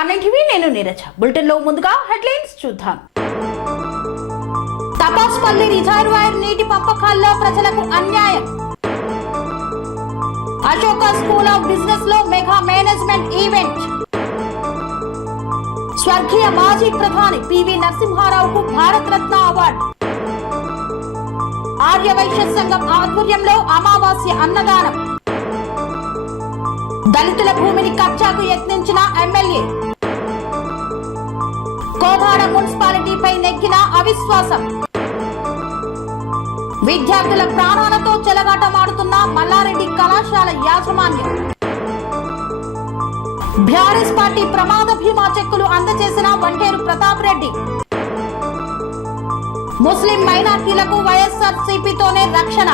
Star TV నేను Neeraja. Bulletin లో ముందుగా హెడ్లైన్స్ చూద్దాం. తపాస్పల్లి రిజర్వాయర్ నీటి పంపకాల్లో ప్రజలకు అన్యాయం. అశోక స్కూల్ ఆఫ్ బిజినెస్ లో మెగా మేనేజ్మెంట్ ఈవెంట్. స్వర్గీయ మాజీ ప్రధాని పివి నరసింహారావుకు భారత రత్న అవార్డు. ఆర్యవైశ్య సంఘం ఆధ్వర్యంలో అమావాస్య అన్నదానం. దళితుల భూమిని కబ్జాకు యత్నించిన ఎమ్మెల్యే. కోదాడ మున్సిపాలిటీపై నెగ్గిన అవిశ్వాసం. విద్యార్థుల ప్రాణాలతో చెలగాటమాడుతున్న మల్లారెడ్డి కళాశాల యాజమాన్యం. బీఆర్ఎస్ పార్టీ ప్రమాద భీమా చెక్కులు అందజేసిన వంటేరు ప్రతాప్ రెడ్డి. ముస్లిం మైనార్టీలకు వైఎస్ఆర్సీపీతోనే రక్షణ.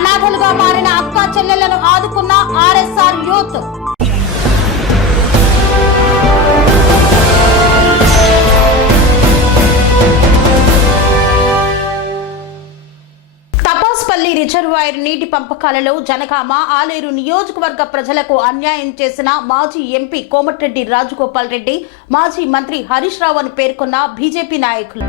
అనాథలుగా మారిన అక్క చెల్లెళ్లను ఆదుకున్న ఆర్ఎస్ఆర్ యూత్. తపాస్పల్లి రిజర్వాయర్ నీటి పంపకాలలో జనగామ ఆలేరు నియోజకవర్గ ప్రజలకు అన్యాయం చేసిన మాజీ ఎంపీ కోమటిరెడ్డి రాజగోపాల్ రెడ్డి, మాజీ మంత్రి హరీష్ రావు అని పేర్కొన్న బీజేపీ నాయకులు.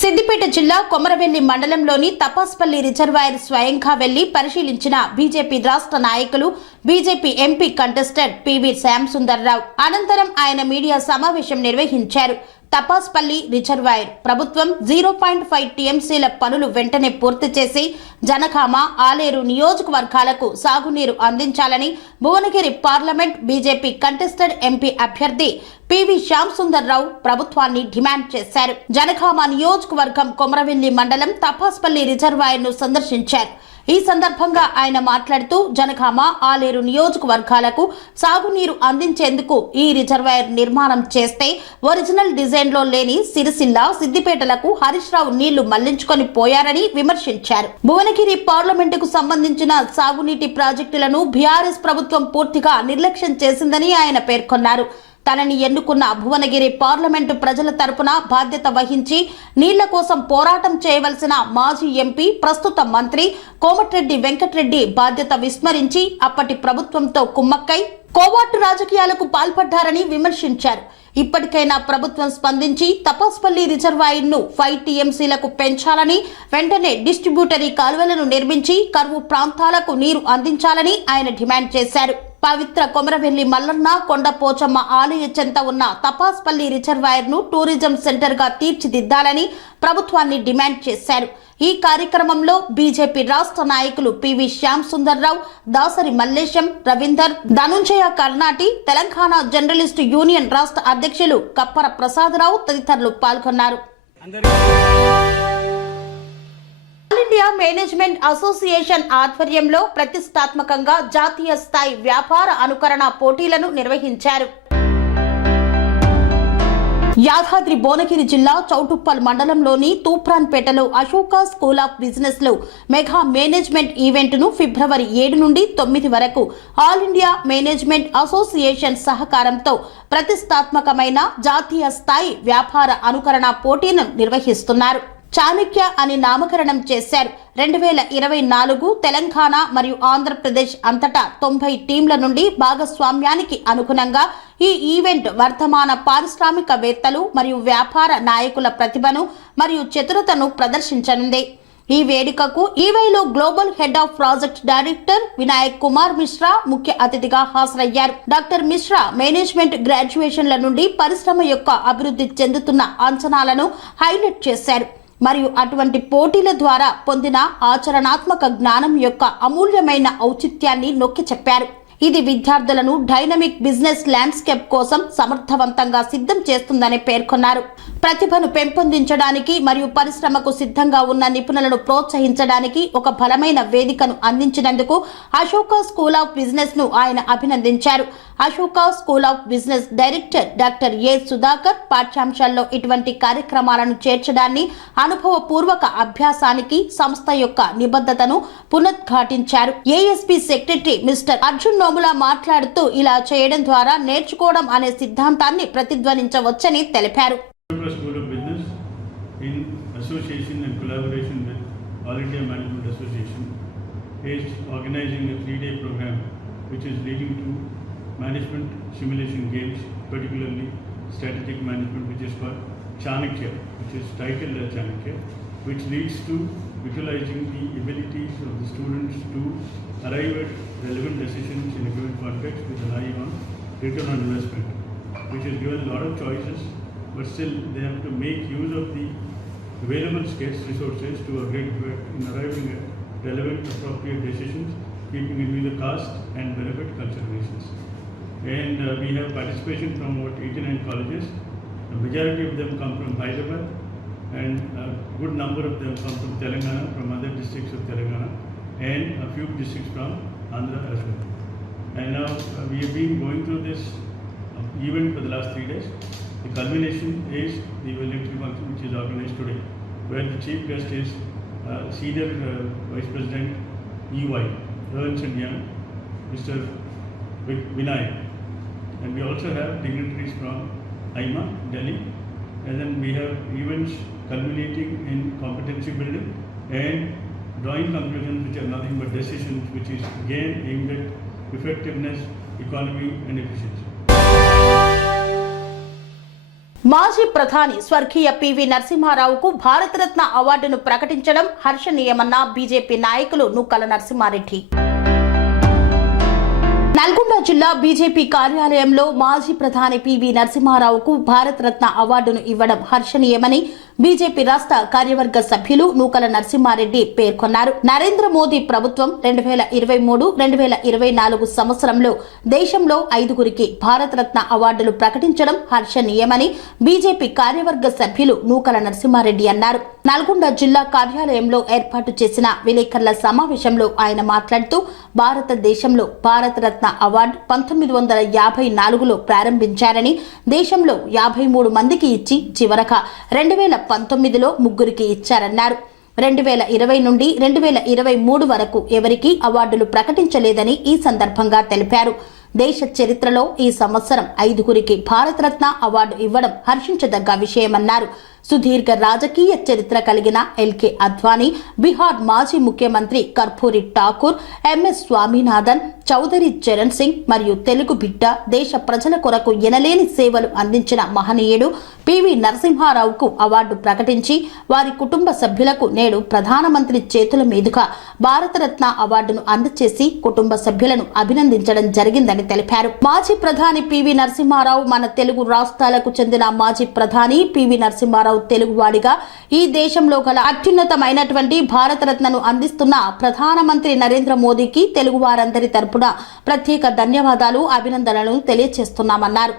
సిద్దిపేట జిల్లా కొమరవెల్లి మండలంలోని తపాస్పల్లి రిజర్వాయర్ స్వయంగా వెళ్లి పరిశీలించిన బీజేపీ రాష్ట్ర నాయకులు, BJP MP contestant PV Shyamsundar Rao. అనంతరం ఆయన మీడియా సమావేశం నిర్వహించారు. తపాస్పల్లి రిజర్వాయర్ ప్రభుత్వం 0.5 టీఎంసీల పనులు వెంటనే పూర్తి చేసి జనగామ ఆలేరు నియోజకవర్గాలకు సాగునీరు అందించాలని Bhuvanagiri parliament BJP contested MP అభ్యర్థి పివి శ్యాంసుందర్రావు ప్రభుత్వాన్ని డిమాండ్ చేశారు. జనగామ నియోజకవర్గం కొమరవెల్లి మండలం తపాస్పల్లి రిజర్వాయర్ ను సందర్శించారు. ఈ సందర్భంగా ఆయన మాట్లాడుతూ జనగామ ఆలేరు నియోజకవర్గాలకు సాగునీరు అందించేందుకు ఈ రిజర్వాయర్ నిర్మాణం చేస్తే ఒరిజినల్ డిజైన్ లో లేని సిరిసిల్ల, సిద్దిపేటలకు హరీష్ రావు నీళ్లు మళ్లించుకొని పోయారని విమర్శించారు. భువనగిరి పార్లమెంటుకు సంబంధించిన సాగునీటి ప్రాజెక్టులను బీఆర్ఎస్ ప్రభుత్వం పూర్తిగా నిర్లక్ష్యం చేసిందని ఆయన పేర్కొన్నారు. తనని ఎన్నుకున్న భువనగిరి పార్లమెంటు ప్రజల తరపున బాధ్యత వహించి నీళ్ల కోసం పోరాటం చేయవలసిన మాజీ ఎంపీ, ప్రస్తుత మంత్రి కోమటిరెడ్డి వెంకటరెడ్డి బాధ్యత విస్మరించి అప్పటి ప్రభుత్వంతో కుమ్మక్కై కోవాటు రాజకీయాలకు పాల్పడ్డారని విమర్శించారు. ఇప్పటికైనా ప్రభుత్వం స్పందించి తపాస్పల్లి రిజర్వాయర్ ను 5 టీఎంసీలకు పెంచాలని, వెంటనే డిస్ట్రిబ్యూటరీ కాలువలను నిర్మించి కరువు ప్రాంతాలకు నీరు అందించాలని ఆయన డిమాండ్ చేశారు. పవిత్ర కొమరవెల్లి మల్లన్న కొండ పోచమ్మ ఆలయ చెంత ఉన్న తపాస్పల్లి రిజర్వాయర్ ను టూరిజం సెంటర్ గా తీర్చిదిద్దాలని ప్రభుత్వాన్ని డిమాండ్ చేశారు. ఈ కార్యక్రమంలో బీజేపీ రాష్ట్ర నాయకులు PV Shyamsundarrao, Dasari Mallesham, Ravinder, Dhanunjaya Karnati, Telangana journalist union రాష్ట్ర అధ్యక్షులు కప్పర ప్రసాదరావు తదితరులు పాల్గొన్నారు. ఇండియా మేనేజ్మెంట్ అసోసియేషన్ ఆధ్వర్యంలో ప్రతిష్టాత్మకంగా జాతీయ స్థాయి వ్యాపార అనుకరణ పోటీలను నిర్వహించారు. యాదాద్రి భువనగిరి జిల్లా చౌటుప్పల్ మండలంలోని తూప్రాన్పేటలో అశోక స్కూల్ ఆఫ్ బిజినెస్ లో మెగా మేనేజ్మెంట్ ఈవెంట్ ను ఫిబ్రవరి 7 నుండి 9 వరకు ఆల్ ఇండియా మేనేజ్మెంట్ అసోసియేషన్ సహకారంతో ప్రతిష్టాత్మకమైన జాతీయ స్థాయి వ్యాపార అనుకరణ పోటీలను నిర్వహిస్తున్నారు. చాణక్య అని నామకరణం చేశారు. 2024 తెలంగాణ మరియు ఆంధ్రప్రదేశ్ అంతటా 90 టీంల నుండి భాగస్వామ్యానికి అనుగుణంగా ఈ ఈవెంట్ వర్తమాన పారిశ్రామికవేత్తలు మరియు వ్యాపార నాయకుల ప్రతిభను మరియు చతురతను ప్రదర్శించనుంది. ఈ వేడుకకు ఈవైలో global head of project director Vinayak Kumar Mishra ముఖ్య అతిథిగా హాజరయ్యారు. డాక్టర్ మిశ్రా మేనేజ్మెంట్ గ్రాడ్యుయేషన్ల నుండి పరిశ్రమ యొక్క అభివృద్ధి చెందుతున్న అంచనాలను హైలైట్ చేశారు మరియు అటువంటి పోటీల ద్వారా పొందిన ఆచరణాత్మక జ్ఞానం యొక్క అమూల్యమైన ఔచిత్యాన్ని నొక్కి చెప్పారు. ఇది విద్యార్థులను డైనమిక్ బిజినెస్ ల్యాండ్స్కేప్ కోసం సమర్థవంతంగా సిద్ధం చేస్తుందని పేర్కొన్నారు. ప్రతిభను పెంపొందించడానికి మరియు పరిశ్రమకు సిద్ధంగా ఉన్న నిపుణులను ప్రోత్సహించడానికి ఒక బలమైన వేదికను అందించినందుకు అశోక స్కూల్ ఆఫ్ బిజినెస్ ను ఆయన అభినందించారు. Ashoka school of business director doctor ఏ సుధాకర్ పాఠ్యాంశాల్లో ఇటువంటి కార్యక్రమాలను చేర్చడాన్ని, అనుభవపూర్వక అభ్యాసానికి సంస్థ యొక్క నిబద్ధతను పునరుద్ఘాటించారు. ఏఎస్పీ సెక్రటరీ మిస్టర్ అర్జున్ నోములా మాట్లాడుతూ ఇలా చేయడం ద్వారా నేర్చుకోవడం అనే సిద్ధాంతాన్ని ప్రతిధ్వనించవచ్చని తెలిపారు. School of Business in association and collaboration with All India Management Association is organizing a 3-day program which is leading to management simulation games, particularly strategic management, which is called Chanakya, which is titled as Chanakya, which leads to utilizing the abilities of the students to arrive at relevant decisions in a given context with an eye on return on investment, which is given a lot of choices, but still they have to make use of the available scarce resources to a great effect in arriving at relevant, appropriate decisions, keeping in view the cost and benefit considerations. And we have participation from about 89 colleges. The majority of them come from Hyderabad, and a good number of them come from Telangana, from other districts of Telangana, and a few districts from Andhra as well. And now we have been going through this event for the last 3 days. The culmination is the valedictory function, which is organized today, where the chief guest is Senior Vice President EY, Ernst & Young, Mr. Vinayak. And we also have dignitaries from IMA, Delhi, and then we have events culminating in competency building and drawing conclusions which are nothing but decisions, which is again aimed at effectiveness, economy and efficiency. మాజీ ప్రధాని స్వర్గీయ PV నరసింహారావుకు Bharat Ratna అవార్డును ప్రకటించడం హర్షణీయమన్న BJP నాయకులు నూకల నరసింహారెడ్డి. నల్గొండ జిల్లా BJP కార్యాలయంలో మాజీ ప్రధాని పివి నరసింహారావుకు భారతరత్న అవార్డును ఇవ్వడం హర్షణీయమని బీజేపీ రాష్ట్ర కార్యవర్గ సభ్యులు నూకల నరసింహారెడ్డి పేర్కొన్నారు. నరేంద్ర మోదీ ప్రభుత్వం 2023-2024 సంవత్సరంలో దేశంలో 5గురికి భారతరత్న అవార్డులు ప్రకటించడం హర్షణీయమని బీజేపీ కార్యవర్గ సభ్యులు నూకల నరసింహారెడ్డి అన్నారు. నల్గొండ జిల్లా కార్యాలయంలో ఏర్పాటు చేసిన విలేకరుల సమావేశంలో ఆయన మాట్లాడుతూ భారతదేశంలో భారతరత్న అవార్డు 1954లో ప్రారంభించారని, దేశంలో 53 మందికి ఇచ్చి చివరగా 2019లో 3గురికి ఇచ్చారన్నారు. 2020 నుండి 2023 వరకు ఎవరికీ అవార్డులు ప్రకటించలేదని ఈ సందర్భంగా తెలిపారు. దేశ చరిత్రలో ఈ సంవత్సరం 5గురికి భారతరత్న అవార్డు ఇవ్వడం హర్షించదగ్గ విషయమన్నారు. సుదీర్ఘ రాజకీయ చరిత్ర కలిగిన ఎల్కే అద్వానీ, బీహార్ మాజీ ముఖ్యమంత్రి కర్పూరి ఠాకూర్, ఎంఎస్ స్వామినాథన్, చౌదరి చరణ్ సింగ్ మరియు తెలుగు బిడ్డ దేశ ప్రజల కొరకు ఎనలేని సేవలు అందించిన మహనీయుడు పివి నరసింహారావుకు అవార్డు ప్రకటించి వారి కుటుంబ సభ్యులకు నేడు ప్రధానమంత్రి చేతుల మీదుగా భారతరత్న అవార్డును అందజేసి కుటుంబ సభ్యులను అభినందించడం జరిగిందని తెలిపారు. మాజీ ప్రధాని పివి నరసింహారావు మన తెలుగు రాష్ట్రాలకు చెందిన మాజీ ప్రధాని పివి నరసింహారావు తెలుగువాడిగా ఈ దేశంలో గల అత్యున్నతమైనటువంటి భారతరత్నను అందిస్తున్న ప్రధానమంత్రి నరేంద్ర మోదీకి తెలుగు వారందరి తరపున ప్రత్యేక ధన్యవాదాలు, అభినందనలు తెలియజేస్తున్నామన్నారు.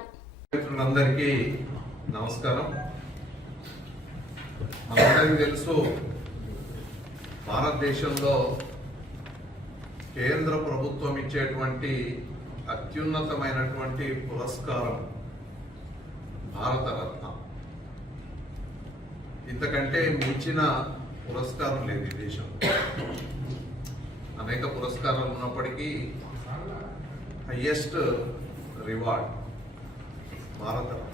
అందరికీ నమస్కారం. అందరికీ తెలుసు, భారతదేశంలో కేంద్ర ప్రభుత్వం ఇచ్చేటువంటి అత్యున్నతమైనటువంటి పురస్కారం భారతరత్న. ఇంతకంటే మించిన పురస్కారం లేదు ఈ దేశం. అనేక పురస్కారాలు ఉన్నప్పటికీ హైయెస్ట్ రివార్డ్ భారతరత్న.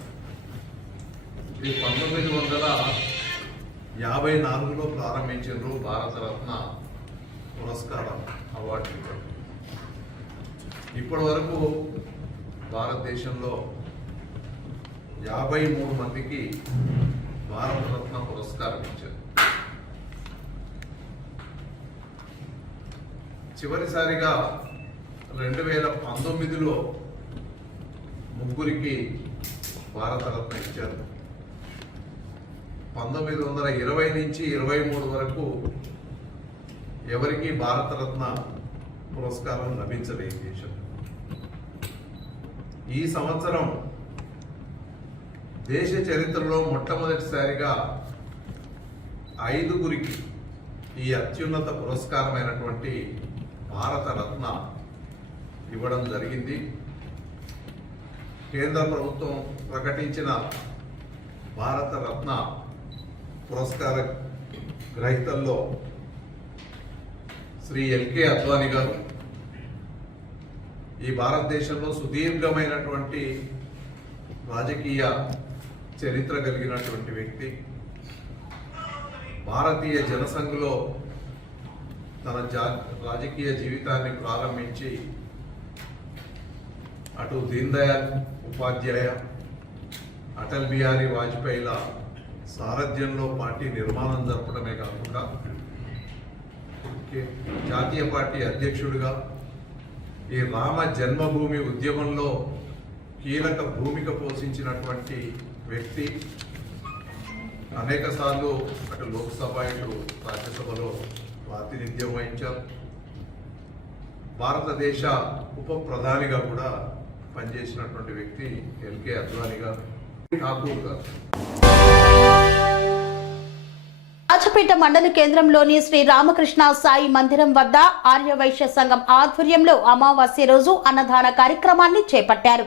ఇది 1954లో ప్రారంభించారు భారతరత్న పురస్కారం అవార్డు. ఇప్పటి వరకు భారతదేశంలో 53 మందికి భారతరత్న పురస్కారం ఇచ్చారు. చివరిసారిగా 2019లో 3గురికి భారతరత్న ఇచ్చారు. 1920 నుంచి 23 వరకు ఎవరికి భారతరత్న పురస్కారం లభించలేదు ఈ దేశం. ఈ సంవత్సరం దేశ చరిత్రలో మొట్టమొదటిసారిగా 5గురికి ఈ అత్యున్నత పురస్కారమైనటువంటి భారతరత్న ఇవ్వడం జరిగింది. కేంద్ర ప్రభుత్వం ప్రకటించిన భారతరత్న పురస్కార గ్రహీతల్లో శ్రీ ఎల్కే అద్వానీ గారు ఈ భారతదేశంలో సుదీర్ఘమైనటువంటి రాజకీయ చరిత్ర కలిగినటువంటి వ్యక్తి. భారతీయ జనసంఘ్లో తన రాజకీయ జీవితాన్ని ప్రారంభించి అటు దీన్ దయాళ్ ఉపాధ్యాయ, అటల్ బిహారీ వాజ్పేయిల సారథ్యంలో పార్టీ నిర్మాణం జరపడమే కాకుండా జాతీయ పార్టీ అధ్యక్షుడిగా ఈ రామ జన్మభూమి ఉద్యమంలో కీలక భూమిక పోషించినటువంటి వ్యక్తి. అనేక సార్లు అటు లోక్సభ ఇటు రాజ్యసభలో ప్రాతినిధ్యం వహించారు. భారతదేశ ఉప ప్రధానిగా కూడా పనిచేసినటువంటి వ్యక్తి ఎల్కే అద్వానీ గారు, ఠాకూర్ గారు. రాజపేట మండల కేంద్రంలోని శ్రీ రామకృష్ణ సాయి మందిరం వద్ద ఆర్యవైశ్య సంఘం ఆధ్వర్యంలో అమావాస్య రోజు అన్నదాన కార్యక్రమాన్ని చేపట్టారు.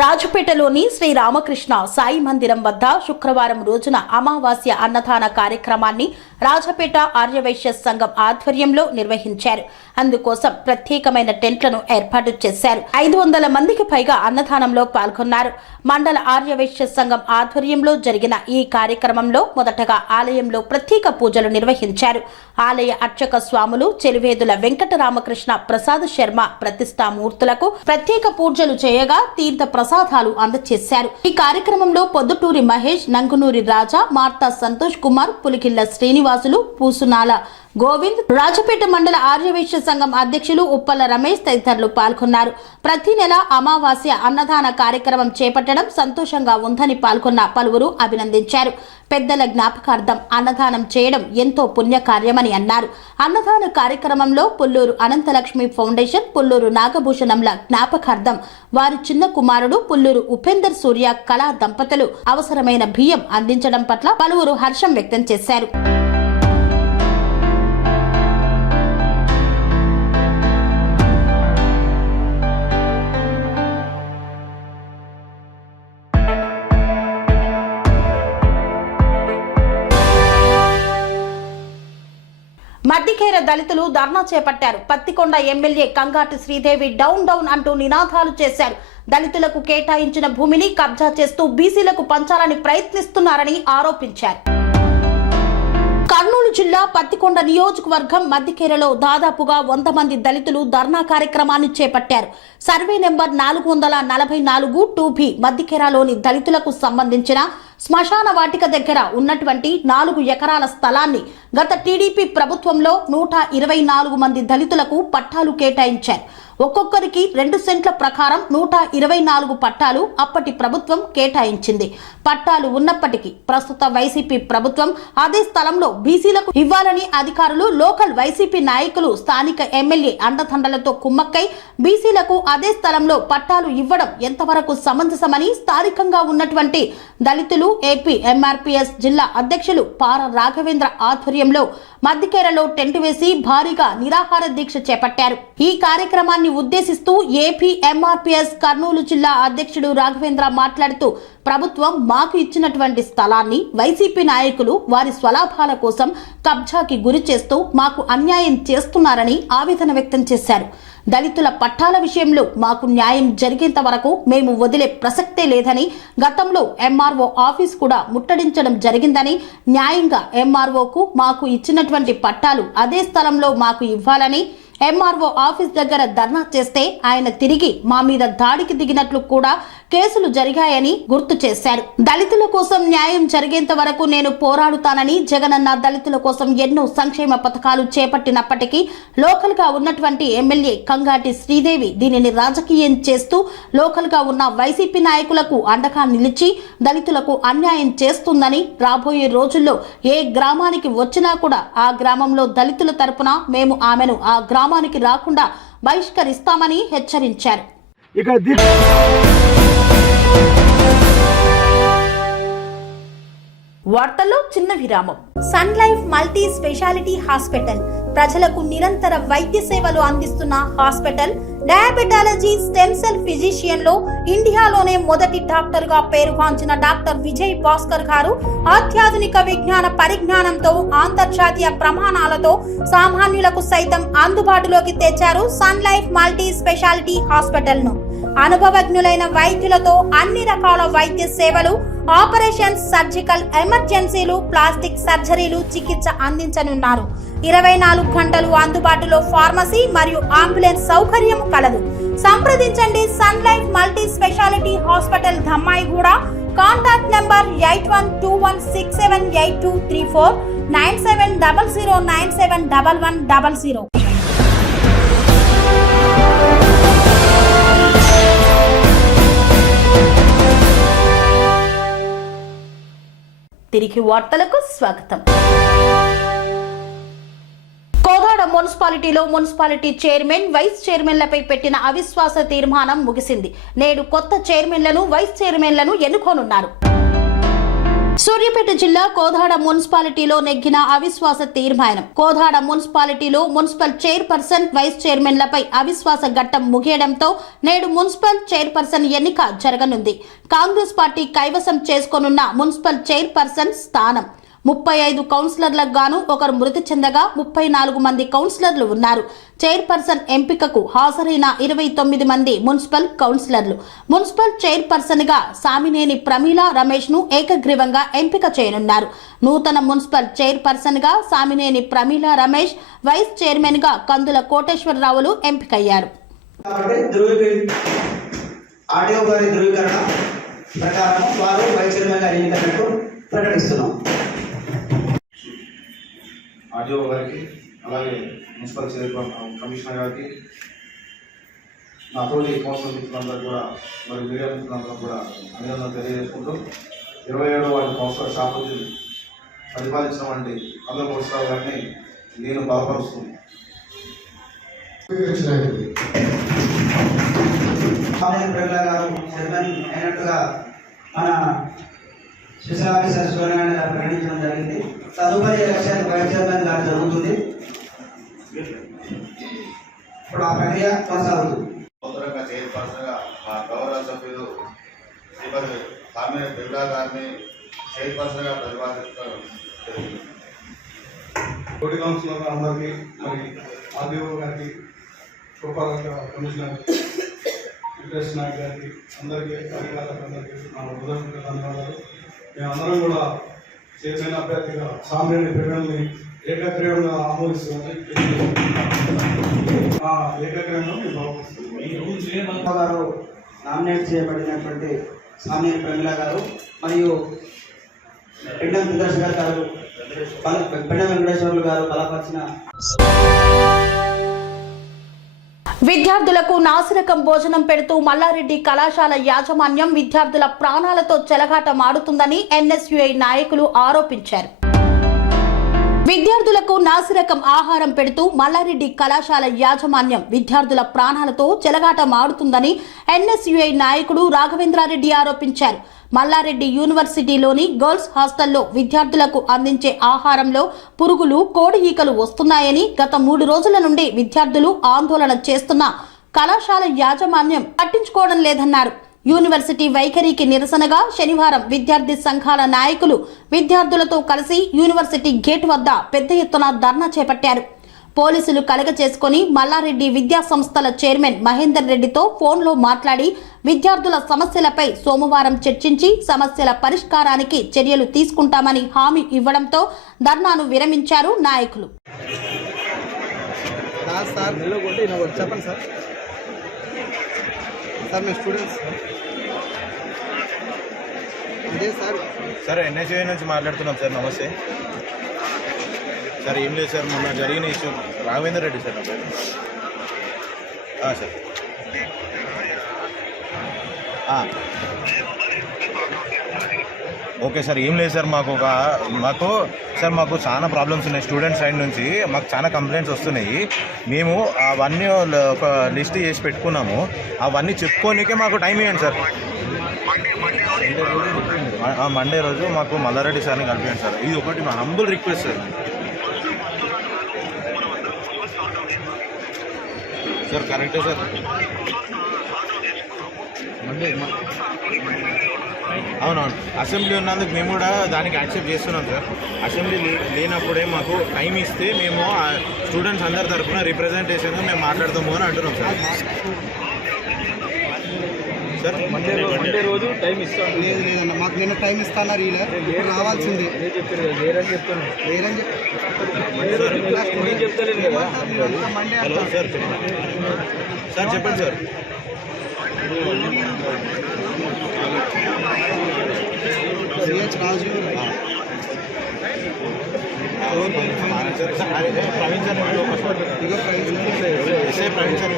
రాజపేటలోని శ్రీ రామకృష్ణ సాయి మందిరం వద్ద శుక్రవారం రోజున అమావాస్య అన్నదాన కార్యక్రమాన్ని రాజపేట ఆర్యవైశ్య సంఘం ఆధ్వర్యంలో నిర్వహించారు. అందుకోసం ప్రత్యేకమైన టెంట్లను ఏర్పాటు చేశారు. 500 మందికి పైగా అన్నదానంలో పాల్గొన్నారు. మండల ఆర్యవైశ్య సంఘం ఆధ్వర్యంలో జరిగిన ఈ కార్యక్రమంలో మొదటగా ఆలయంలో ప్రత్యేక పూజలు నిర్వహించారు. ఆలయ అర్చక స్వాములు చెలివేదుల వెంకటరామకృష్ణ ప్రసాద్ శర్మ ప్రతిష్టామూర్తులకు ప్రత్యేక పూజలు చేయగా తీర్థ ప్రసాదాలు అందజేశారు. ఈ కార్యక్రమంలో పొద్దుటూరి మహేష్, నంగునూరి రాజా, మార్తా సంతోష్ కుమార్, పులికిళ్ల శ్రీనివాసులు, పూసునాల గోవింద్, రాజపేట మండల ఆర్యవైశ్య సంఘం అధ్యక్షులు ఉప్పల రమేష్ తదితరులు పాల్గొన్నారు. ప్రతి నెల అమావాస్య అన్నదాన కార్యక్రమం చేపట్టడం సంతోషంగా ఉందని పాల్గొన్న పలువురు అభినందించారు. పెద్దల జ్ఞాపకార్థం అన్నదానం చేయడం ఎంతో పుణ్యకార్యమని అన్నారు. అన్నదాన కార్యక్రమంలో పుల్లూరు అనంతలక్ష్మి ఫౌండేషన్, పుల్లూరు నాగభూషణంల జ్ఞాపకార్థం వారి చిన్న కుమారుడు పుల్లూరు ఉపేందర్ సూర్య కళా దంపతులు అవసరమైన బియ్యం అందించడం పట్ల పలువురు హర్షం వ్యక్తం చేశారు. మద్దికేర దళితులు ధర్నా చేపట్టారు. Pattikonda MLA Kangati Sridevi down down అంటూ నినాదాలు చేశారు. దళితులకు కేటాయించిన భూమిని కబ్జా చేస్తూ బీసీలకు పంచాలని ప్రయత్నిస్తున్నారని ఆరోపించారు. కర్నూలు జిల్లా పత్తికొండ నియోజకవర్గం మద్దికేరలో దాదాపుగా 100 మంది దళితులు ధర్నా కార్యక్రమాన్ని చేపట్టారు. సర్వే నెంబర్ 444 2B మద్దికేరలోని దళితులకు సంబంధించిన శ్మశాన వాటిక దగ్గర ఉన్నటువంటి 4 ఎకరాల స్థలాన్ని గత టీడీపీ ప్రభుత్వంలో 124 మంది దళితులకు పట్టాలు కేటాయించారు. ఒక్కొక్కరికి 2 సెంట్ల ప్రకారం 124 పట్టాలు అప్పటి ప్రభుత్వం కేటాయించింది. పట్టాలు ఉన్నప్పటికీ ప్రస్తుత వైసీపీ ప్రభుత్వం అదే స్థలంలో బీసీలకు ఇవ్వాలని అధికారులు, లోకల్ వైసీపీ నాయకులు, స్థానిక ఎమ్మెల్యే అండదండలతో కుమ్మక్కై బీసీలకు అదే స్థలంలో పట్టాలు ఇవ్వడం ఎంతవరకు సమంజసమని స్థానికంగా ఉన్నటువంటి దళితులు ఏపీ ఎంఆర్పీఎస్ జిల్లా అధ్యక్షులు పార రాఘవేంద్ర ఆధ్వర్యంలో మద్దికేరలో టెంట్ వేసి భారీగా నిరాహార దీక్ష చేపట్టారు. ఈ కార్యక్రమాన్ని ఉద్దేశిస్తూ ఏపీ ఎంఆర్పీఎస్ కర్నూలు జిల్లా అధ్యక్షుడు రాఘవేంద్ర మాట్లాడుతూ ప్రభుత్వం మాకు ఇచ్చినటువంటి స్థలాన్ని వైసీపీ నాయకులు వారి స్వలాభాల కోసం కబ్జాకి గురి చేస్తూ మాకు అన్యాయం చేస్తున్నారని ఆవేదన వ్యక్తం చేశారు. దళితుల పట్టాల విషయంలో మాకు న్యాయం జరిగేంత వరకు మేము వదిలే ప్రసక్తే లేదని, గతంలో ఎంఆర్ఓ ఆఫీస్ కూడా ముట్టడించడం జరిగిందని, న్యాయంగా ఎంఆర్ఓకు మాకు ఇచ్చినటువంటి పట్టాలు అదే స్థలంలో మాకు ఇవ్వాలని, ఎంఆర్ఓ ఆఫీస్ దగ్గర ధర్నా చేస్తే ఆయన తిరిగి మా మీద దాడికి దిగినట్లు కూడా కేసులు జరిగాయని గుర్తు చేశారు. దళితుల కోసం న్యాయం జరిగేంత వరకు నేను పోరాడుతానని, జగనన్న దళితుల కోసం ఎన్నో సంక్షేమ పథకాలు చేపట్టినప్పటికీ లోకల్ గా ఉన్నటువంటి ఎమ్మెల్యే కంగాటి శ్రీదేవి దీనిని రాజకీయం చేస్తూ లోకల్ గా ఉన్న వైసీపీ నాయకులకు అండగా నిలిచి దళితులకు అన్యాయం చేస్తుందని, రాబోయే రోజుల్లో ఏ గ్రామానికి వచ్చినా కూడా ఆ గ్రామంలో దళితుల తరపున మేము ఆమెను ఆ గ్రామానికి రాకుండా బహిష్కరిస్తామని హెచ్చరించారు. వార్తల్లో చిన్న విరామం. Sun Life multi speciality hospital ప్రజలకు నిరంతర వైద్య సేవలు అందిస్తున్న hospital. Diabetology, stem cell physician లో ఇండియాలోనే మొదటి డాక్టర్ గా పేరుగాంచిన డాక్టర్ విజయ్ భాస్కర్ గారు అత్యాధునిక విజ్ఞాన పరిజ్ఞానంతో అంతర్జాతీయ ప్రమాణాలతో సామాన్యులకు సైతం అందుబాటులోకి తెచ్చారు Sun Life multi speciality hospital ను. అనుభవజ్ఞులైన వైద్యులతో అన్ని రకాల వైద్య సేవలు, ఆపరేషన్స్, సర్జికల్ ఎమర్జెన్సీలు, ప్లాస్టిక్ సర్జరీలు, చికిత్స అందించనున్నారు. 24 గంటలు అందుబాటులో ఫార్మసీ మరియు అంబులెన్స్ సౌకర్యం కలదు. సంప్రదించండి Sun Life multi speciality hospital, Dammaiguda. Contact number 8121678234 9700971100. తిరిగి వార్తలకు స్వాగతం. కోదాడ మున్సిపాలిటీలో మున్సిపాలిటీ చైర్మన్, వైస్ చైర్మన్లపై పెట్టిన అవిశ్వాస తీర్మానం ముగిసింది. నేడు కొత్త చైర్మన్లను, వైస్ చైర్మన్లను ఎన్నుకోనున్నారు. సూర్యాపేట జిల్లా కోదాడ మున్సిపాలిటీలో నెగ్గిన అవిశ్వాస తీర్మానం. కోదాడ మున్సిపాలిటీలో మున్సిపల్ చైర్పర్సన్, వైస్ చైర్మన్లపై అవిశ్వాస ఘట్టం ముగియడంతో నేడు మున్సిపల్ చైర్పర్సన్ ఎన్నిక జరగనుంది. కాంగ్రెస్ పార్టీ కైవసం చేసుకోనున్న మున్సిపల్ చైర్పర్సన్ స్థానం 35 కౌన్సిలర్లకు గాను ఒకరు మృతి చెందగా 34 మంది కౌన్సిలర్లు ఉన్నారు. చైర్పర్సన్ ఎంపికకు హాజరైన 29 మంది మున్సిపల్ కౌన్సిలర్లు. మున్సిపల్ చైర్పర్సన్ గా సామినేని ప్రమీలా రమేష్ ను ఏకగ్రీవంగా ఎంపిక చేయనున్నారు. నూతన మున్సిపల్ చైర్పర్సన్ గా సామినేని ప్రమీలా రమేష్, వైస్ చైర్మన్ గా కందుల కోటేశ్వరరావులు ఎంపికయ్యారు. ఆర్డీఓ గారికి, అలాగే మున్సిపల్ కమిషనర్ గారికి, నా తోటి కౌన్సిలర్ మిత్రులందరూ కూడా, మరి మీడియా మిత్రులందరూ కూడా అభినందనలు తెలియజేసుకుంటూ 27వ వార్డు కౌన్సిలర్ షాపుకి ప్రతిపాదించినటువంటి కందుల కోటేశ్వరరావు గారిని నేను బలపరుస్తున్నాను. అయినట్టుగా మన స్పెషల్ ఆఫీసర్ సూర్యనారాయణ గారు ప్రకటించడం జరిగింది. తదుపరి ఎలక్షన్ వైస్ చైర్మన్ గారు జరుగుతుంది. ఇప్పుడు ఆ ప్రక్రియ కొనసాగుతుంది. నూతనంగా చైర్పర్సన్గా మా గౌరవ సభ్యులు శ్రీమతి సామినేని ప్రమీలా గారిని చైర్పర్సన్గా ప్రతిపాదించడం జరిగింది. కోటి కౌన్సిలర్ అందరికీ, మరి ఆర్డీఓ గారికి, పురపాలక కమిషనర్ వెంకటేష్ నాయక్ గారికి, అందరికీ అధికారులందరికీ నా హృదయపూర్వక ధన్యవాదాలు. మేమందరం కూడా చైర్మన్ అభ్యర్థిగా సామినేని ప్రమీలని ఏకగ్రీవంగా ఆమోదిస్తున్నాం. ఏకగ్రీవంగా మేము భావిస్తున్నాం. గారు నామినేట్ చేయబడినటువంటి సామినేని ప్రమీలా గారు మరియు పెండ వెంకటేశ్వర్లు గారు బలపరిచిన విద్యార్థులకు నాసిరకం భోజనం పెడుతూ మల్లారెడ్డి కళాశాల యాజమాన్యం విద్యార్థుల ప్రాణాలతో చెలగాటమాడుతుందని ఎన్ఎస్యుఐ నాయకులు ఆరోపించారు. విద్యార్థులకు నాసిరకం ఆహారం పెడుతూ మల్లారెడ్డి కళాశాల యాజమాన్యం విద్యార్థుల ప్రాణాలతో చెలగాటమాడుతుందని ఎన్ఎస్యుఐ నాయకుడు రాఘవేంద్రారెడ్డి ఆరోపించారు. మల్లారెడ్డి యూనివర్సిటీలోని గర్ల్స్ హాస్టల్లో విద్యార్థులకు అందించే ఆహారంలో పురుగులు, కోడి ఈకలు వస్తున్నాయని గత 3 రోజుల నుండి విద్యార్థులు ఆందోళన చేస్తున్న కళాశాల యాజమాన్యం పట్టించుకోవడం లేదన్నారు. యూనివర్సిటీ వైఖరికి నిరసనగా శనివారం విద్యార్థి సంఘాల నాయకులు విద్యార్థులతో కలిసి యూనివర్సిటీ గేట్ వద్ద పెద్ద ఎత్తున ధర్నా చేపట్టారు. పోలీసులు కలగచేసుకుని మల్లారెడ్డి విద్యా సంస్థల చైర్మన్ మహేందర్ రెడ్డితో ఫోన్లో మాట్లాడి విద్యార్థుల సమస్యలపై సోమవారం చర్చించి సమస్యల పరిష్కారానికి చర్యలు తీసుకుంటామని హామీ ఇవ్వడంతో ధర్నాను విరమించారు నాయకులు. సార్ ఎన్ఎస్యుఐ నుంచి మాట్లాడుతున్నాం సార్. నమస్తే సార్. ఏం లేదు సార్, మొన్న జరిగిన ఇష్యూ రాఘవేందర్ రెడ్డి సార్ నా పేరు. Sir okay sir. ఏం లేదు సార్, మాకు మాకు చాలా ప్రాబ్లమ్స్ ఉన్నాయి. స్టూడెంట్ సైడ్ నుంచి మాకు చాలా కంప్లైంట్స్ వస్తున్నాయి. మేము అవన్నీ ఒక లిస్ట్ చేసి పెట్టుకున్నాము. అవన్నీ చెప్పుకోనికే మాకు టైం ఇవ్వండి సార్. మండే రోజు మాకు మల్లారెడ్డి సార్ని కలిపియండి సార్. ఇది ఒకటి మా హంబుల్ రిక్వెస్ట్ సార్. సార్ కరెక్టే సార్. అవునవును, అసెంబ్లీ ఉన్నందుకు మేము కూడా దానికి యాక్సెప్ట్ చేస్తున్నాం సార్. అసెంబ్లీ లేనప్పుడే మాకు టైం ఇస్తే మేము స్టూడెంట్స్ అందరి తరఫున రిప్రజెంటేషన్గా మేము మాట్లాడతాము అని అంటున్నాం సార్. మండే రోజు టైం ఇస్తాను. లేదు లేదన్న, మాకు నిన్న టైం ఇస్తాన్నారు. ఇలా ఇప్పుడు రావాల్సిందే. లేరని చెప్తాను. లేరని చెప్తలేదు కదా. మండే సార్ చెప్పండి సార్. సిహెచ్ రాజు ప్రవీణ్ సార్ ఇగో ప్రవీణ్ సార్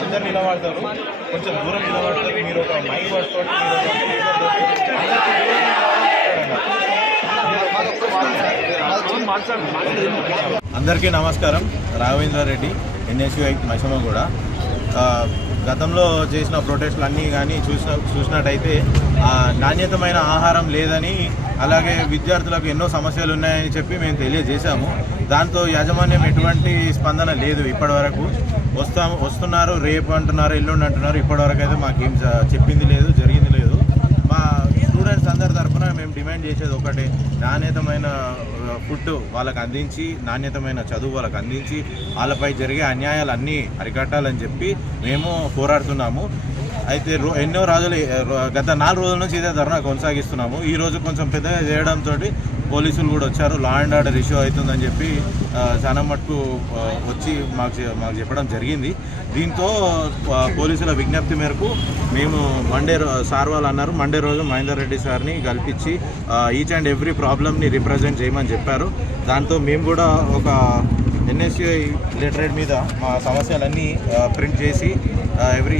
చిన్న నిలబడతారు, కొంచెం దూరం నిలబడతారు. మీరు ఒక మైక్ పట్టుకోండి. అందరికీ నమస్కారం. రాఘవేంద్రారెడ్డి, NSUI మైసమ్మగూడ. గతంలో చేసిన ప్రొటెస్టులు అన్నీ కానీ చూసినట్టయితే నాణ్యతమైన ఆహారం లేదని, అలాగే విద్యార్థులకు ఎన్నో సమస్యలు ఉన్నాయని చెప్పి మేము తెలియజేశాము. దాంతో యాజమాన్యం ఎటువంటి స్పందన లేదు ఇప్పటి వరకు. వస్తున్నారు, రేపు అంటున్నారు, ఎల్లుండి అంటున్నారు. ఇప్పటివరకు అయితే మాకేం చెప్పింది లేదు, జరిగింది లేదు. మా స్టూడెంట్స్ అందరి తరఫున మేము డిమాండ్ చేసేది ఒకటే, నాణ్యతమైన ఫుడ్ వాళ్ళకి అందించి, నాణ్యతమైన చదువు వాళ్ళకి అందించి, వాళ్ళపై జరిగే అన్యాయాలన్నీ అరికట్టాలని చెప్పి మేము పోరాడుతున్నాము. అయితే ఎన్నో రోజులు, గత 4 రోజుల నుంచి ఇదే ధర్నా కొనసాగిస్తున్నాము. ఈరోజు కొంచెం పెద్దగా చేయడంతో పోలీసులు కూడా వచ్చారు. లా అండ్ ఆర్డర్ ఇష్యూ అవుతుందని చెప్పి చాలా మటుకు వచ్చి మాకు చెప్పడం జరిగింది. దీంతో పోలీసుల విజ్ఞప్తి మేరకు మేము సార్ వాళ్ళు అన్నారు, మండే రోజు మహేందర్ రెడ్డి సార్ని కల్పించి ఈచ్ అండ్ ఎవ్రీ ప్రాబ్లమ్ని రిప్రజెంట్ చేయమని చెప్పారు. దాంతో మేము కూడా ఒక NSUI లెటరేట్ మీద మా సమస్యలన్నీ ప్రింట్ చేసి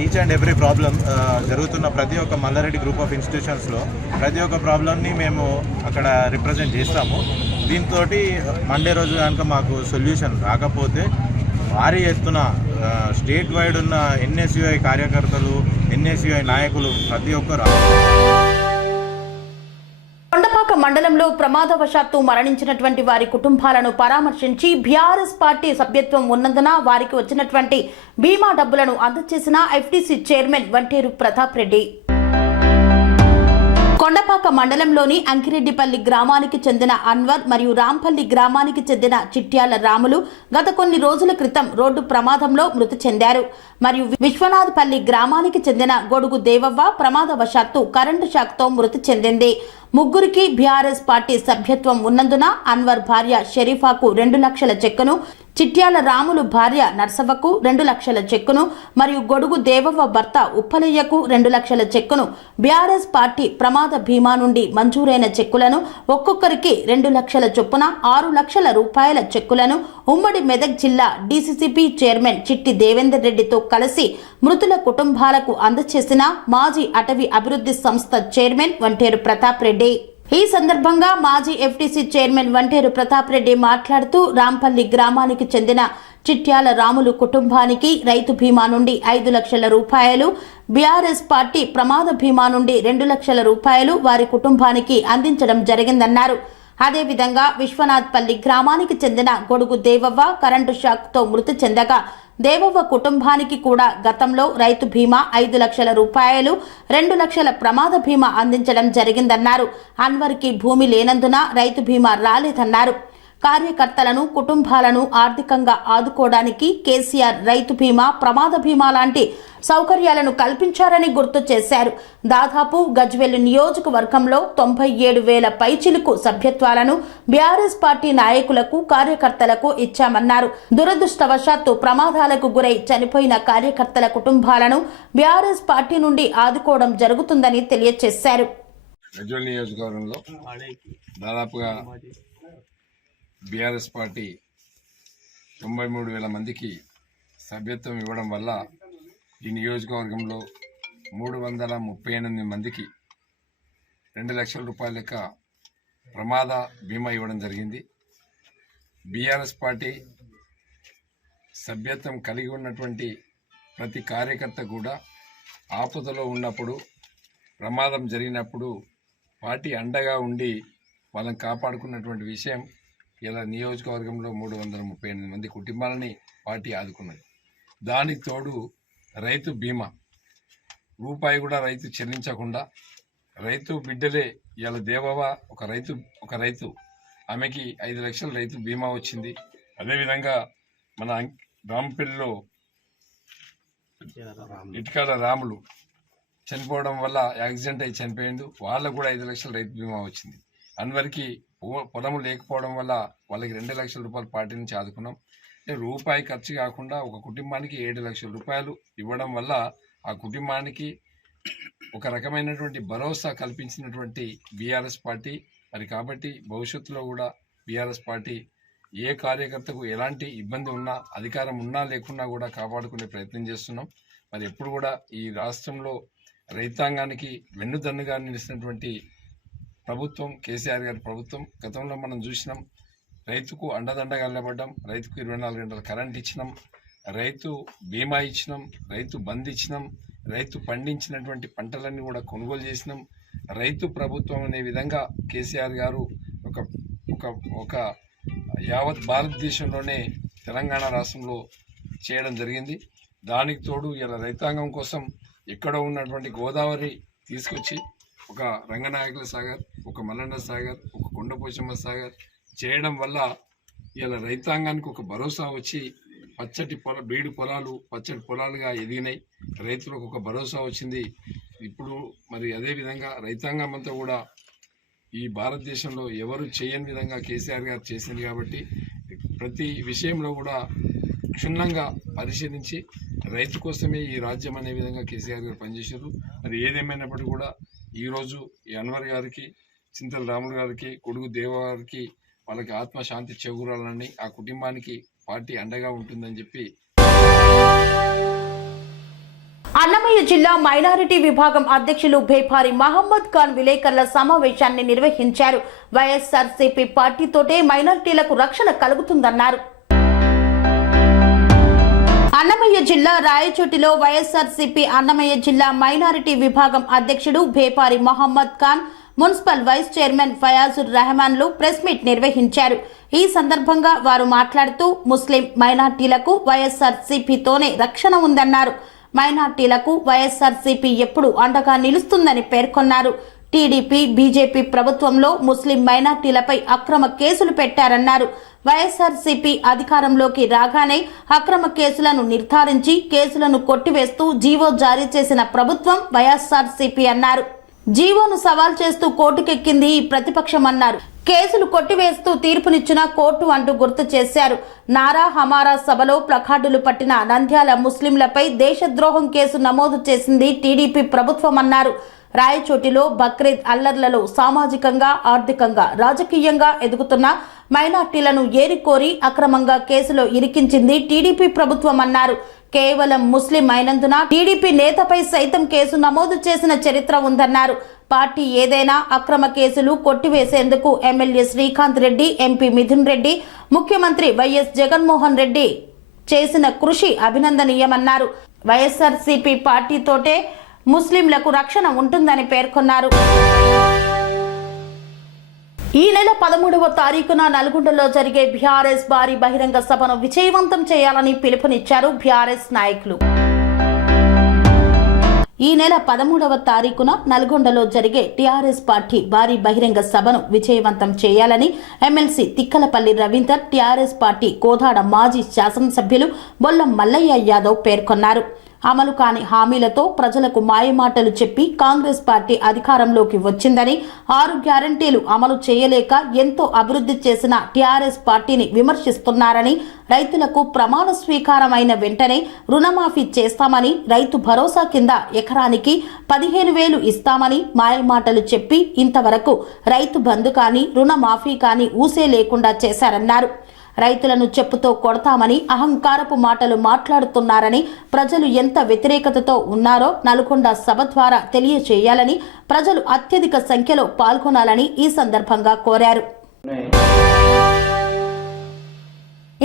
ఈచ్ అండ్ ఎవ్రీ ప్రాబ్లం జరుగుతున్న ప్రతి ఒక్క మల్లారెడ్డి గ్రూప్ ఆఫ్ ఇన్స్టిట్యూషన్స్లో ప్రతి ఒక్క ప్రాబ్లమ్ని మేము అక్కడ రిప్రజెంట్ చేస్తాము. దీంతో మండే రోజు కనుక మాకు సొల్యూషన్ రాకపోతే భారీ ఎత్తున స్టేట్ వైడ్ ఉన్న NSUI కార్యకర్తలు, NSUI నాయకులు ప్రతి ఒక్కరు కొండపాక మండలంలో ప్రమాదవశాత్తు మరణించినటువంటి వారి కుటుంబాలను పరామర్శించి బీఆర్ఎస్ పార్టీ సభ్యత్వం ఉన్నందున వారికి వచ్చినటువంటి బీమా డబ్బులను అందజేసిన FTC చైర్మన్ వంటేరు ప్రతాప్ రెడ్డి. కొండపాక మండలంలోని అంకిరెడ్డిపల్లి గ్రామానికి చెందిన అన్వర్ మరియు రాంపల్లి గ్రామానికి చెందిన చిట్యాల రాములు గత కొన్ని రోజుల క్రితం రోడ్డు ప్రమాదంలో మృతి చెందారు. మరియు విశ్వనాథపల్లి గ్రామానికి చెందిన గొడుగు దేవవ్వ ప్రమాదవశాత్తు కరెంటు షాక్తో మృతి చెందింది. ముగ్గురికి బీఆర్ఎస్ పార్టీ సభ్యత్వం ఉన్నందున అన్వర్ భార్య షరీఫాకు 2 లక్షల చెక్కును, చిట్యాల రాములు భార్య నర్సవ్వకు 2 లక్షల చెక్కును మరియు గొడుగు దేవవ్వ భర్త ఉప్పలయ్యకు 2 లక్షల చెక్కును, బీఆర్ఎస్ పార్టీ ప్రమాద బీమా నుండి మంజూరైన చెక్కులను ఒక్కొక్కరికి 2 లక్షల చొప్పున 6 లక్షల రూపాయల చెక్కులను ఉమ్మడి మెదక్ జిల్లా DCCP చైర్మన్ చిట్టి దేవేందర్ రెడ్డితో కలిసి మృతుల కుటుంబాలకు అందజేసిన మాజీ అటవీ అభివృద్ధి సంస్థ చైర్మన్ వంటేరు ప్రతాప్ రెడ్డి. ఈ సందర్భంగా మాజీ FTC చైర్మన్ వంటేరు ప్రతాప్ రెడ్డి మాట్లాడుతూ రాంపల్లి గ్రామానికి చెందిన చిట్యాల రాములు కుటుంబానికి రైతు బీమా నుండి 5 లక్షల రూపాయలు, బీఆర్ఎస్ పార్టీ ప్రమాద బీమా నుండి 2 లక్షల రూపాయలు వారి కుటుంబానికి అందించడం జరిగిందన్నారు. అదేవిధంగా విశ్వనాథ్పల్లి గ్రామానికి చెందిన గొడుగు దేవవ్వ కరెంటు షాక్తో మృతి చెందగా దేవవ్వ కుటుంబానికి కూడా గతంలో రైతు బీమా 5 లక్షల రూపాయలు, 2 లక్షల ప్రమాద బీమా అందించడం జరిగిందన్నారు. అన్వర్కి భూమి లేనందున రైతు బీమా రాలేదన్నారు. కార్యకర్తలను, కుటుంబాలను ఆర్థికంగా ఆదుకోవడానికి కేసీఆర్ రైతు బీమా, ప్రమాద బీమా లాంటి సౌకర్యాలను కల్పించారని గుర్తు చేశారు. దాదాపు గజ్వేల్ నియోజకవర్గంలో 97,000 పైచిలుకు సభ్యత్వాలను బీఆర్ఎస్ పార్టీ నాయకులకు, కార్యకర్తలకు ఇచ్చామన్నారు. దురదృష్టవశాత్తు ప్రమాదాలకు గురై చనిపోయిన కార్యకర్తల కుటుంబాలను బీఆర్ఎస్ పార్టీ నుండి ఆదుకోవడం జరుగుతుందని తెలియజేశారు. గజ్వేల్ నియోజకవర్గంలో దాదాపుగా బీఆర్ఎస్ పార్టీ 93,000 మందికి సభ్యత్వం ఇవ్వడం వల్ల ఈ నియోజకవర్గంలో 338 మందికి 2 లక్షల రూపాయల లెక్క ప్రమాద బీమా ఇవ్వడం జరిగింది. బీఆర్ఎస్ పార్టీ సభ్యత్వం కలిగి ఉన్నటువంటి ప్రతి కార్యకర్త కూడా ఆపదలో ఉన్నప్పుడు ప్రమాదం జరిగినప్పుడు పార్టీ అండగా ఉండి వాళ్ళని కాపాడుకున్నటువంటి విషయం ఇలా నియోజకవర్గంలో 338 మంది కుటుంబాలని పార్టీ ఆదుకున్నది. దానికి తోడు రైతు బీమా రూపాయి కూడా రైతు చెల్లించకుండా రైతు బిడ్డలే ఇలా దేవవ ఒక రైతు ఆమెకి 5 లక్షల రైతు బీమా వచ్చింది. అదేవిధంగా మన రాంపల్లిలో ఇటుకాల రాములు చనిపోవడం వల్ల యాక్సిడెంట్ అయి చనిపోయిండు, వాళ్ళకు కూడా 5 లక్షల రైతు బీమా వచ్చింది. అందరికీ పొలం లేకపోవడం వల్ల వాళ్ళకి 2 లక్షల రూపాయలు పార్టీ నుంచి ఆదుకున్నాం. రూపాయి ఖర్చు కాకుండా ఒక కుటుంబానికి 7 లక్షల రూపాయలు ఇవ్వడం వల్ల ఆ కుటుంబానికి ఒక రకమైనటువంటి భరోసా కల్పించినటువంటి బీఆర్ఎస్ పార్టీ. మరి కాబట్టి భవిష్యత్తులో కూడా బీఆర్ఎస్ పార్టీ ఏ కార్యకర్తకు ఎలాంటి ఇబ్బంది ఉన్నా, అధికారం ఉన్నా లేకున్నా కూడా కాపాడుకునే ప్రయత్నం చేస్తున్నాం. మరి ఎప్పుడు కూడా ఈ రాష్ట్రంలో రైతాంగానికి వెన్నుదన్నుగా నిలిచినటువంటి ప్రభుత్వం కేసీఆర్ గారి ప్రభుత్వం. గతంలో మనం చూసినాం, రైతుకు అండదండగా నిలబడ్డాం, రైతుకు 24 గంటల కరెంట్ ఇచ్చినాం, రైతు బీమా ఇచ్చినాం, రైతు బంద్ ఇచ్చినాం, రైతు పండించినటువంటి పంటలన్నీ కూడా కొనుగోలు చేసినాం. రైతు ప్రభుత్వం అనే విధంగా కేసీఆర్ గారు ఒక యావత్ భారతదేశంలోనే తెలంగాణ రాష్ట్రంలో చేయడం జరిగింది. దానికి తోడు ఇలా రైతాంగం కోసం ఎక్కడో ఉన్నటువంటి గోదావరి తీసుకొచ్చి ఒక రంగనాయకుల సాగర్, ఒక మల్లన్న సాగర్, ఒక కొండపోచమ్మ సాగర్ చేయడం వల్ల ఇలా రైతాంగానికి ఒక భరోసా వచ్చి పచ్చటి బీడు పొలాలు పచ్చటి పొలాలుగా ఎదిగినాయి. రైతులకు ఒక భరోసా వచ్చింది. ఇప్పుడు మరి అదేవిధంగా రైతాంగం అంతా కూడా ఈ భారతదేశంలో ఎవరు చేయని విధంగా కేసీఆర్ గారు చేసింది కాబట్టి ప్రతి విషయంలో కూడా క్షుణ్ణంగా పరిశీలించి రైతు కోసమే ఈ రాజ్యం అనే విధంగా కేసీఆర్ గారు పనిచేశారు. మరి ఏదేమైనప్పటికీ కూడా ఈరోజు ఈ అన్వర్ గారికి, చింతల రాములు గారికి, కొడుకు దేవ గారికి వాళ్ళకి ఆత్మశాంతి చేకూరాలని, ఆ కుటుంబానికి పార్టీ అండగా ఉంటుందని చెప్పి. అన్నమయ్య జిల్లా మైనారిటీ విభాగం అధ్యక్షులు భేపారి మహమ్మద్ ఖాన్ విలేకరుల సమావేశాన్ని నిర్వహించారు. వైఎస్ఆర్సీపీ పార్టీతోటే మైనారిటీలకు రక్షణ కలుగుతుందన్నారు. అన్నమయ్య జిల్లా రాయచోటిలో వైఎస్ఆర్సీపీ అన్నమయ్య జిల్లా మైనారిటీ విభాగం అధ్యక్షుడు Bhepari Mohammed Khan, municipal vice chairman Fayazur రెహమాన్లు ప్రెస్ మీట్ నిర్వహించారు. ఈ సందర్భంగా వారు మాట్లాడుతూ ముస్లిం మైనార్టీలకు వైఎస్ఆర్సీపీతోనే రక్షణ ఉందన్నారు. మైనార్టీలకు వైఎస్ఆర్సీపీ ఎప్పుడు అండగా నిలుస్తుందని పేర్కొన్నారు. టీడీపీ, బీజేపీ ప్రభుత్వంలో ముస్లిం మైనార్టీలపై అక్రమ కేసులు పెట్టారన్నారు. వైఎస్ఆర్సీపీ అధికారంలోకి రాగానే అక్రమ కేసులను నిర్ధారించి కేసులను కొట్టివేస్తూ జీవో జారీ చేసిన ప్రభుత్వం వైఎస్ఆర్సీపీ అన్నారు. జీవోను సవాల్ చేస్తూ కోర్టుకెక్కింది ఈ ప్రతిపక్షమన్నారు. కేసులు కొట్టివేస్తూ తీర్పునిచ్చిన కోర్టు అంటూ గుర్తు చేశారు. నారా హమారా సభలో ప్లకార్డులు పట్టిన నంద్యాల ముస్లింలపై దేశద్రోహం కేసు నమోదు చేసింది టీడీపీ ప్రభుత్వమన్నారు. రాయచోటిలో బక్రీద్ అల్లర్లలో సామాజికంగా, ఆర్థికంగా, రాజకీయంగా ఎదుగుతున్న మైనార్టీలను ఏరికోరి అక్రమంగా కేసులో ఇరికించింది టీడీపీ ప్రభుత్వం అన్నారు. కేవలం ముస్లిం అయినందున టీడీపీ నేతపై సైతం కేసు నమోదు చేసిన చరిత్ర ఉందన్నారు. పార్టీ ఏదైనా అక్రమ కేసులు కొట్టివేసేందుకు ఎమ్మెల్యే శ్రీకాంత్ రెడ్డి, ఎంపీ మిథున్ రెడ్డి, ముఖ్యమంత్రి వైఎస్ జగన్మోహన్ రెడ్డి చేసిన కృషి అభినందనీయమన్నారు. వైఎస్ఆర్సీపీ పార్టీతోటే ముస్లింలకు రక్షణ ఉంటుందని పేర్కొన్నారు. ఈ నెల 13వ తారీఖున నల్గొండలో జరిగే బీఆర్ఎస్ భారీ బహిరంగ సభను విజయవంతం చేయాలని పిలుపునిచ్చారు బీఆర్ఎస్ నాయకులు. ఈ నెల 13వ తారీఖున నల్గొండలో జరిగే టీఆర్ఎస్ పార్టీ భారీ బహిరంగ సభను విజయవంతం చేయాలని MLC Tikkalapalli Ravinder, TRS party Kodad మాజీ శాసనసభ్యులు బొల్లం మల్లయ్య యాదవ్ పేర్కొన్నారు. అమలు కాని హామీలతో ప్రజలకు మాయమాటలు చెప్పి కాంగ్రెస్ పార్టీ అధికారంలోకి వచ్చిందని, 6 గ్యారంటీలు అమలు చేయలేక ఎంతో అభివృద్ధి చేసిన టీఆర్ఎస్ పార్టీని విమర్శిస్తున్నారని, రైతులకు ప్రమాణ స్వీకారమైన వెంటనే రుణమాఫీ చేస్తామని, రైతు భరోసా కింద ఎకరానికి 15,000 ఇస్తామని మాయమాటలు చెప్పి ఇంతవరకు రైతు బంధు కానీ రుణమాఫీ కానీ ఊసే లేకుండా చేశారన్నారు. రైతులను చెప్పుతో కొడతామని అహంకారపు మాటలు మాట్లాడుతున్నారని, ప్రజలు ఎంత వ్యతిరేకతతో ఉన్నారో నల్గొండ సభ ద్వారా తెలియచేయాలని, ప్రజలు అత్యధిక సంఖ్యలో పాల్గొనాలని ఈ సందర్భంగా కోరారు.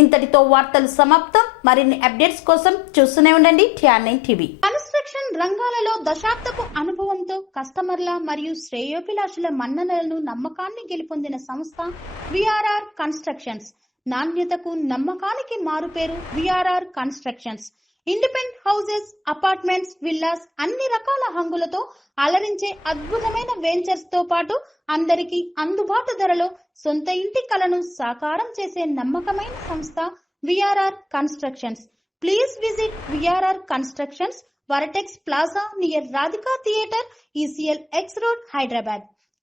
ఇంతటితో వార్తలు సమాప్తం. మరిన్ని అప్డేట్స్ కోసం చూస్తూనే ఉండండి TR9 టీవీ. కన్స్ట్రక్షన్ రంగాలలో దశాబ్దపు అనుభవంతో కస్టమర్ల మరియు శ్రేయోభిలాషుల మన్ననలను నమ్మకాన్ని గెలుపొందిన సంస్థ విఆర్ఆర్ కన్స్ట్రక్షన్స్. నాణ్యతకు నమ్మకానికి మారుపేరు VRR constructions. Independent houses, apartments, villas అన్ని రకాల హంగులతో అలరించే అద్భుతమైన వెంచర్స్ తో పాటు అందరికీ అందుబాటు ధరలో సొంత ఇంటి కలను సాకారం చేసే నమ్మకమైన సంస్థ VRR constructions. Please visit VRR constructions, Varatex Plaza near Radhika Theatre, ECL X Road, Hyderabad.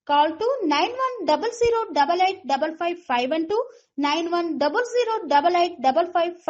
Call to 910088555512, 9100885555.